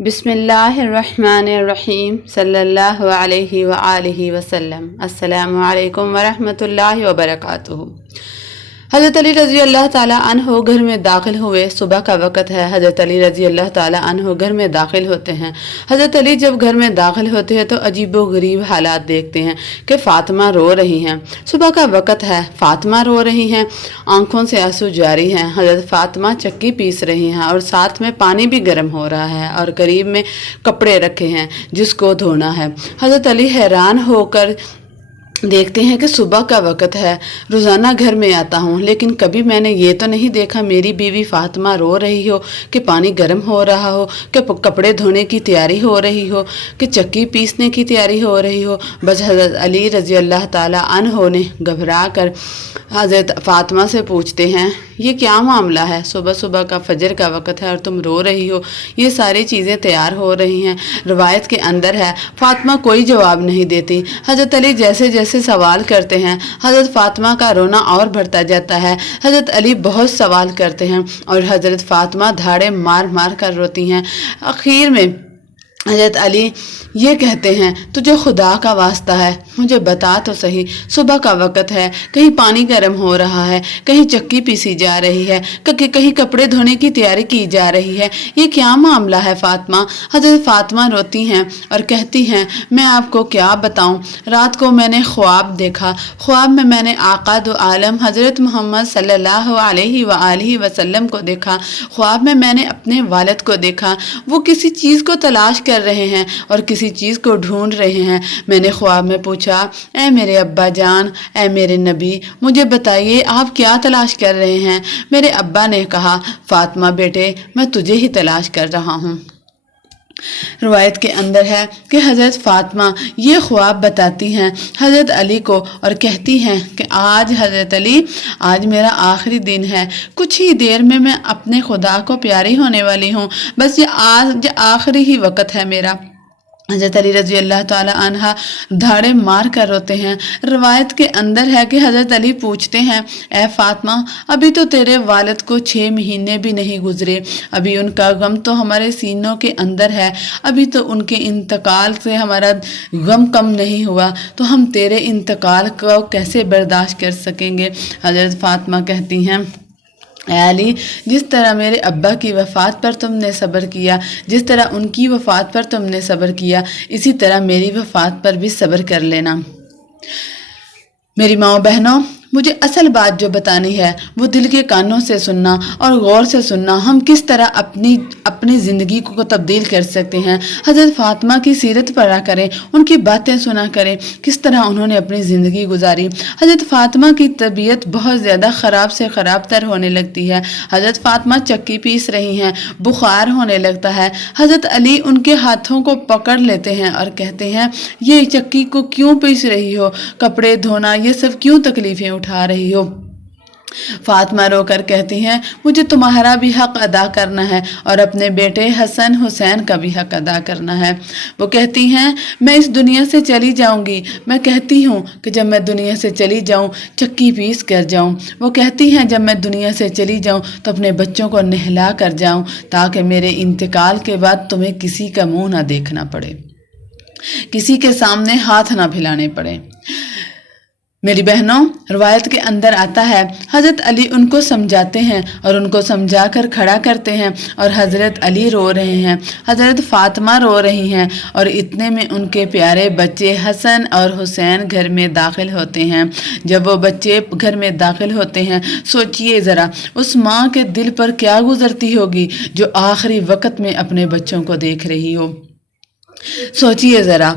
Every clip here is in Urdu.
بسم اللہ الرحمن الرحیم صلی اللہ علیہ وآلہ وسلم۔ السلام علیکم ورحمۃ اللہ وبرکاتہ۔ حضرت علی رضی اللہ تعالیٰ عنہ گھر میں داخل ہوئے۔ صبح کا وقت ہے۔ حضرت علی رضی اللہ تعالیٰ عنہ گھر میں داخل ہوتے ہیں۔ حضرت علی جب گھر میں داخل ہوتے ہیں تو عجیب و غریب حالات دیکھتے ہیں کہ فاطمہ رو رہی ہیں۔ صبح کا وقت ہے، فاطمہ رو رہی ہیں، آنکھوں سے آنسو جاری ہیں۔ حضرت فاطمہ چکی پیس رہی ہیں اور ساتھ میں پانی بھی گرم ہو رہا ہے اور قریب میں کپڑے رکھے ہیں جس کو دھونا ہے۔ حضرت علی حیران ہو کر دیکھتے ہیں کہ صبح کا وقت ہے، روزانہ گھر میں آتا ہوں لیکن کبھی میں نے یہ تو نہیں دیکھا میری بیوی فاطمہ رو رہی ہو، کہ پانی گرم ہو رہا ہو، کہ کپڑے دھونے کی تیاری ہو رہی ہو، کہ چکی پیسنے کی تیاری ہو رہی ہو۔ بس حضرت علی رضی اللہ تعالیٰ عنہ نے گھبرا کر حضرت فاطمہ سے پوچھتے ہیں، یہ کیا معاملہ ہے؟ صبح صبح کا فجر کا وقت ہے اور تم رو رہی ہو، یہ ساری چیزیں تیار ہو رہی ہیں۔ روایت کے اندر ہے فاطمہ کوئی جواب نہیں دیتی۔ حضرت علی جیسے جیسے سوال کرتے ہیں حضرت فاطمہ کا رونا اور بڑھتا جاتا ہے۔ حضرت علی بہت سوال کرتے ہیں اور حضرت فاطمہ دھاڑے مار مار کر روتی ہیں۔ آخر میں حضرت علی یہ کہتے ہیں، تجھے خدا کا واسطہ ہے مجھے بتا تو صحیح، صبح کا وقت ہے، کہیں پانی گرم ہو رہا ہے، کہیں چکی پیسی جا رہی ہے، کہیں کپڑے دھونے کی تیاری کی جا رہی ہے، یہ کیا معاملہ ہے فاطمہ؟ حضرت فاطمہ روتی ہیں اور کہتی ہیں، میں آپ کو کیا بتاؤں، رات کو میں نے خواب دیکھا، خواب میں میں نے آقا دو عالم حضرت محمد صلی اللہ علیہ وآلہ وسلم کو دیکھا، خواب میں میں نے اپنے والد کو دیکھا، وہ کسی چیز کو تلاش کر رہے ہیں اور کسی چیز کو ڈھونڈ رہے ہیں۔ میں نے خواب میں پوچھا، اے میرے ابا جان، اے میرے نبی، مجھے بتائیے آپ کیا تلاش کر رہے ہیں؟ میرے ابا نے کہا، فاطمہ بیٹے میں تجھے ہی تلاش کر رہا ہوں۔ روایت کے اندر ہے کہ حضرت فاطمہ یہ خواب بتاتی ہیں حضرت علی کو اور کہتی ہیں کہ آج حضرت علی، آج میرا آخری دن ہے، کچھ ہی دیر میں اپنے خدا کو پیاری ہونے والی ہوں، بس یہ آج آخری ہی وقت ہے میرا۔ حضرت علی رضی اللہ تعالیٰ عنہ دھاڑے مار کر روتے ہیں۔ روایت کے اندر ہے کہ حضرت علی پوچھتے ہیں، اے فاطمہ ابھی تو تیرے والد کو 6 مہینے بھی نہیں گزرے، ابھی ان کا غم تو ہمارے سینوں کے اندر ہے، ابھی تو ان کے انتقال سے ہمارا غم کم نہیں ہوا، تو ہم تیرے انتقال کو کیسے برداشت کر سکیں گے؟ حضرت فاطمہ کہتی ہیں، اے علی، جس طرح میرے ابا کی وفات پر تم نے صبر کیا، جس طرح ان کی وفات پر تم نے صبر کیا، اسی طرح میری وفات پر بھی صبر کر لینا۔ میری ماں بہنوں، مجھے اصل بات جو بتانی ہے وہ دل کے کانوں سے سننا اور غور سے سننا، ہم کس طرح اپنی زندگی کو تبدیل کر سکتے ہیں۔ حضرت فاطمہ کی سیرت پڑھا کریں، ان کی باتیں سنا کریں، کس طرح انہوں نے اپنی زندگی گزاری۔ حضرت فاطمہ کی طبیعت بہت زیادہ خراب سے خراب تر ہونے لگتی ہے۔ حضرت فاطمہ چکی پیس رہی ہیں، بخار ہونے لگتا ہے۔ حضرت علی ان کے ہاتھوں کو پکڑ لیتے ہیں اور کہتے ہیں، یہ چکی کو کیوں پیس رہی ہو، کپڑے دھونا، یہ سب کیوں تکلیفیں اٹھا رہی ہو؟ فاطمہ رو کر کہتی ہیں، مجھے تمہارا بھی حق ادا کرنا ہے اور اپنے بیٹے حسن حسین کا بھی حق ادا کرنا ہے۔ وہ کہتی ہیں، میں اس دنیا سے چلی جاؤں گی، میں کہتی ہوں کہ جب میں دنیا سے چلی جاؤں چکی پیس کر جاؤں۔ وہ کہتی ہیں، جب میں دنیا سے چلی جاؤں تو اپنے بچوں کو نہلا کر جاؤں تاکہ میرے انتقال کے بعد تمہیں کسی کا منہ نہ دیکھنا پڑے، کسی کے سامنے ہاتھ نہ پھیلانے پڑے۔ میری بہنوں، روایت کے اندر آتا ہے حضرت علی ان کو سمجھاتے ہیں اور ان کو سمجھا کر کھڑا کرتے ہیں اور حضرت علی رو رہے ہیں، حضرت فاطمہ رو رہی ہیں اور اتنے میں ان کے پیارے بچے حسن اور حسین گھر میں داخل ہوتے ہیں۔ جب وہ بچے گھر میں داخل ہوتے ہیں، سوچئے ذرا اس ماں کے دل پر کیا گزرتی ہوگی جو آخری وقت میں اپنے بچوں کو دیکھ رہی ہو۔ سوچئے ذرا،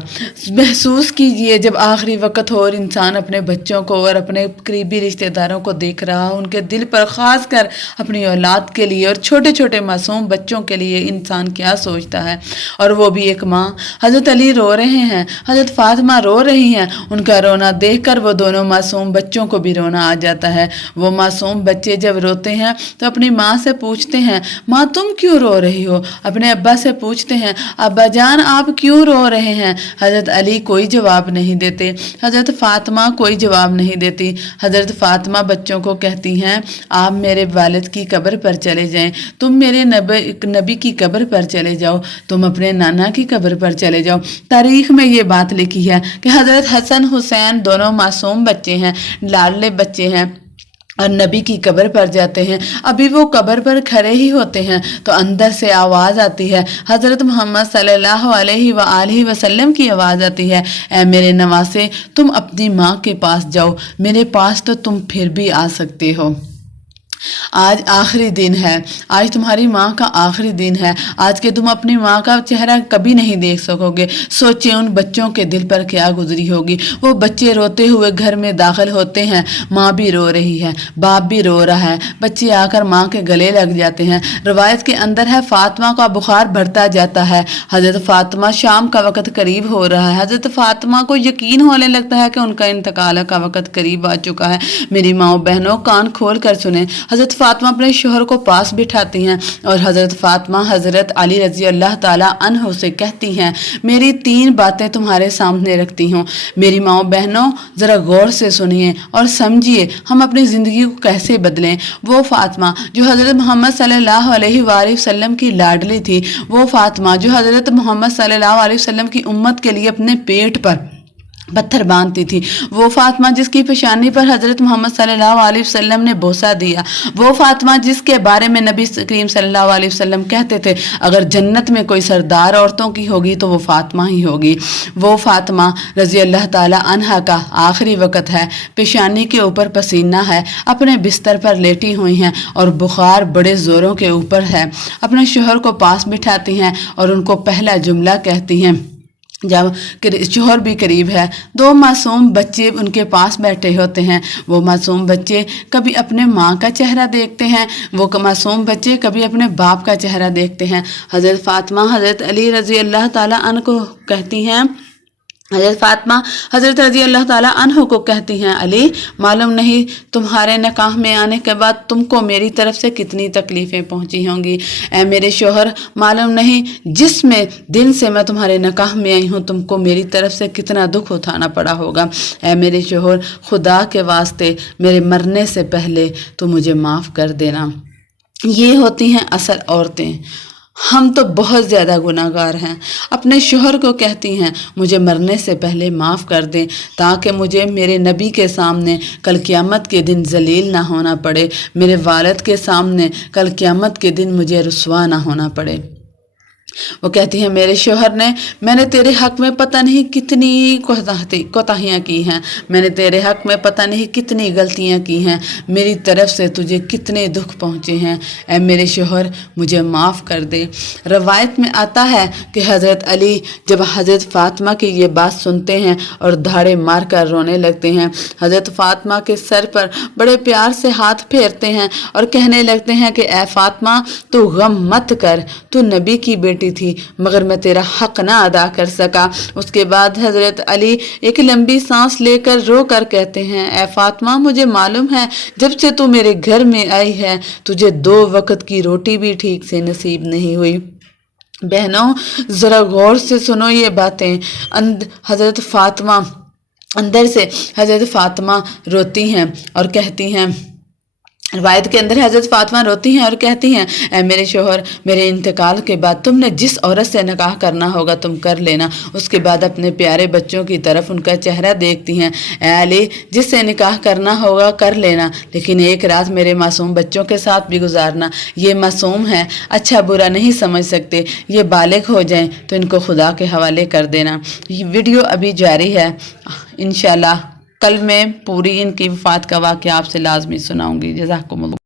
محسوس کیجئے جب آخری وقت ہو اور انسان اپنے بچوں کو اور اپنے قریبی رشتہ داروں کو دیکھ رہا ہو، ان کے دل پر خاص کر اپنی اولاد کے لیے اور چھوٹے چھوٹے معصوم بچوں کے لیے انسان کیا سوچتا ہے، اور وہ بھی ایک ماں۔ حضرت علی رو رہے ہیں، حضرت فاطمہ رو رہی ہیں، ان کا رونا دیکھ کر وہ دونوں معصوم بچوں کو بھی رونا آ جاتا ہے۔ وہ معصوم بچے جب روتے ہیں تو اپنی ماں سے پوچھتے ہیں، ماں تم کیوں رو رہی ہو؟ اپنے ابا سے پوچھتے ہیں، ابا جان آپ آپ کیوں رو رہے ہیں؟ حضرت علی کوئی جواب نہیں دیتے، حضرت فاطمہ کوئی جواب نہیں دیتی۔ حضرت فاطمہ بچوں کو کہتی ہیں آپ میرے والد کی قبر پر چلے جائیں، تم میرے نبی کی قبر پر چلے جاؤ، تم اپنے نانا کی قبر پر چلے جاؤ۔ تاریخ میں یہ بات لکھی ہے کہ حضرت حسن حسین دونوں معصوم بچے ہیں، لاڈلے بچے ہیں، اور نبی کی قبر پر جاتے ہیں۔ ابھی وہ قبر پر کھڑے ہی ہوتے ہیں تو اندر سے آواز آتی ہے، حضرت محمد صلی اللہ علیہ وآلہ وسلم کی آواز آتی ہے، اے میرے نواسے تم اپنی ماں کے پاس جاؤ، میرے پاس تو تم پھر بھی آ سکتے ہو۔ آج آخری دن ہے، آج تمہاری ماں کا آخری دن ہے، آج کے تم اپنی ماں کا چہرہ کبھی نہیں دیکھ سکو گے۔ سوچیں ان بچوں کے دل پر کیا گزری ہوگی۔ وہ بچے روتے ہوئے گھر میں داخل ہوتے ہیں، ماں بھی رو رہی ہے، باپ بھی رو رہا ہے، بچے آ کر ماں کے گلے لگ جاتے ہیں۔ روایت کے اندر ہے فاطمہ کا بخار بڑھتا جاتا ہے، حضرت فاطمہ شام کا وقت قریب ہو رہا ہے، حضرت فاطمہ کو یقین ہونے لگتا ہے کہ ان کا انتقال کا وقت قریب آ چکا ہے۔ میری ماں بہنوں کان کھول کر سنیں، حضرت فاطمہ اپنے شوہر کو پاس بٹھاتی ہیں اور حضرت فاطمہ حضرت علی رضی اللہ تعالیٰ عنہ سے کہتی ہیں میری 3 باتیں تمہارے سامنے رکھتی ہوں، میری ماں بہنوں ذرا غور سے سنیے اور سمجھیے ہم اپنی زندگی کو کیسے بدلیں۔ وہ فاطمہ جو حضرت محمد صلی اللہ علیہ وآلہ وسلم کی لاڈلی تھی، وہ فاطمہ جو حضرت محمد صلی اللہ علیہ وسلم کی امت کے لیے اپنے پیٹ پر پتھر باندھتی تھی، وہ فاطمہ جس کی پیشانی پر حضرت محمد صلی اللہ علیہ وسلم نے بوسہ دیا، وہ فاطمہ جس کے بارے میں نبی کریم صلی اللہ علیہ وسلم کہتے تھے اگر جنت میں کوئی سردار عورتوں کی ہوگی تو وہ فاطمہ ہی ہوگی، وہ فاطمہ رضی اللہ تعالی عنہا کا آخری وقت ہے، پیشانی کے اوپر پسینہ ہے، اپنے بستر پر لیٹی ہوئی ہیں اور بخار بڑے زوروں کے اوپر ہے، اپنے شوہر کو پاس بٹھاتی ہیں اور ان کو پہلا جملہ کہتی ہیں جب شوہر بھی قریب ہے۔ 2 معصوم بچے ان کے پاس بیٹھے ہوتے ہیں، وہ معصوم بچے کبھی اپنے ماں کا چہرہ دیکھتے ہیں، وہ معصوم بچے کبھی اپنے باپ کا چہرہ دیکھتے ہیں۔ حضرت فاطمہ حضرت علی رضی اللہ تعالیٰ عنہ کو کہتی ہیں، حضرت فاطمہ حضرت رضی اللہ تعالیٰ عنہ کو کہتی ہیں علی معلوم نہیں تمہارے نکاح میں آنے کے بعد تم کو میری طرف سے کتنی تکلیفیں پہنچی ہوں گی، اے میرے شوہر معلوم نہیں جس میں دن سے میں تمہارے نکاح میں آئی ہوں تم کو میری طرف سے کتنا دکھ اٹھانا پڑا ہوگا، اے میرے شوہر خدا کے واسطے میرے مرنے سے پہلے تو مجھے معاف کر دینا۔ یہ ہوتی ہیں اصل عورتیں۔ ہم تو بہت زیادہ گناہ گار ہیں۔ اپنے شوہر کو کہتی ہیں مجھے مرنے سے پہلے معاف کر دیں تاکہ مجھے میرے نبی کے سامنے کل قیامت کے دن ذلیل نہ ہونا پڑے، میرے والد کے سامنے کل قیامت کے دن مجھے رسوا نہ ہونا پڑے۔ وہ کہتی ہیں میرے شوہر نے میں نے تیرے حق میں پتہ نہیں کتنی کوتاہیاں کی ہیں، میں نے تیرے حق میں پتہ نہیں کتنی غلطیاں کی ہیں، میری طرف سے تجھے کتنے دکھ پہنچے ہیں، اے میرے شوہر مجھے معاف کر دے۔ روایت میں آتا ہے کہ حضرت علی جب حضرت فاطمہ کی یہ بات سنتے ہیں اور دھاڑے مار کر رونے لگتے ہیں، حضرت فاطمہ کے سر پر بڑے پیار سے ہاتھ پھیرتے ہیں اور کہنے لگتے ہیں کہ اے فاطمہ تو غم مت کر، تو نبی کی بیٹی تھی مگر میں تیرا حق نہ ادا کر سکا۔ اس کے بعد حضرت علی ایک لمبی سانس لے کر رو کر کہتے ہیں اے فاطمہ مجھے معلوم ہے جب سے تو میرے گھر میں آئی ہے تجھے 2 وقت کی روٹی بھی ٹھیک سے نصیب نہیں ہوئی۔ بہنوں ذرا غور سے سنو یہ باتیں۔ حضرت فاطمہ اندر سے حضرت فاطمہ روتی ہیں اور کہتی ہیں، روایت کے اندر حضرت فاطمہ روتی ہیں اور کہتی ہیں اے میرے شوہر میرے انتقال کے بعد تم نے جس عورت سے نکاح کرنا ہوگا تم کر لینا۔ اس کے بعد اپنے پیارے بچوں کی طرف ان کا چہرہ دیکھتی ہیں، اے علی جس سے نکاح کرنا ہوگا کر لینا لیکن ایک رات میرے معصوم بچوں کے ساتھ بھی گزارنا، یہ معصوم ہے، اچھا برا نہیں سمجھ سکتے، یہ بالغ ہو جائیں تو ان کو خدا کے حوالے کر دینا۔ یہ ویڈیو ابھی جاری ہے، انشاءاللہ کل میں پوری ان کی وفات کا واقعہ آپ سے لازمی سناؤں گی۔ جزاکم اللہ۔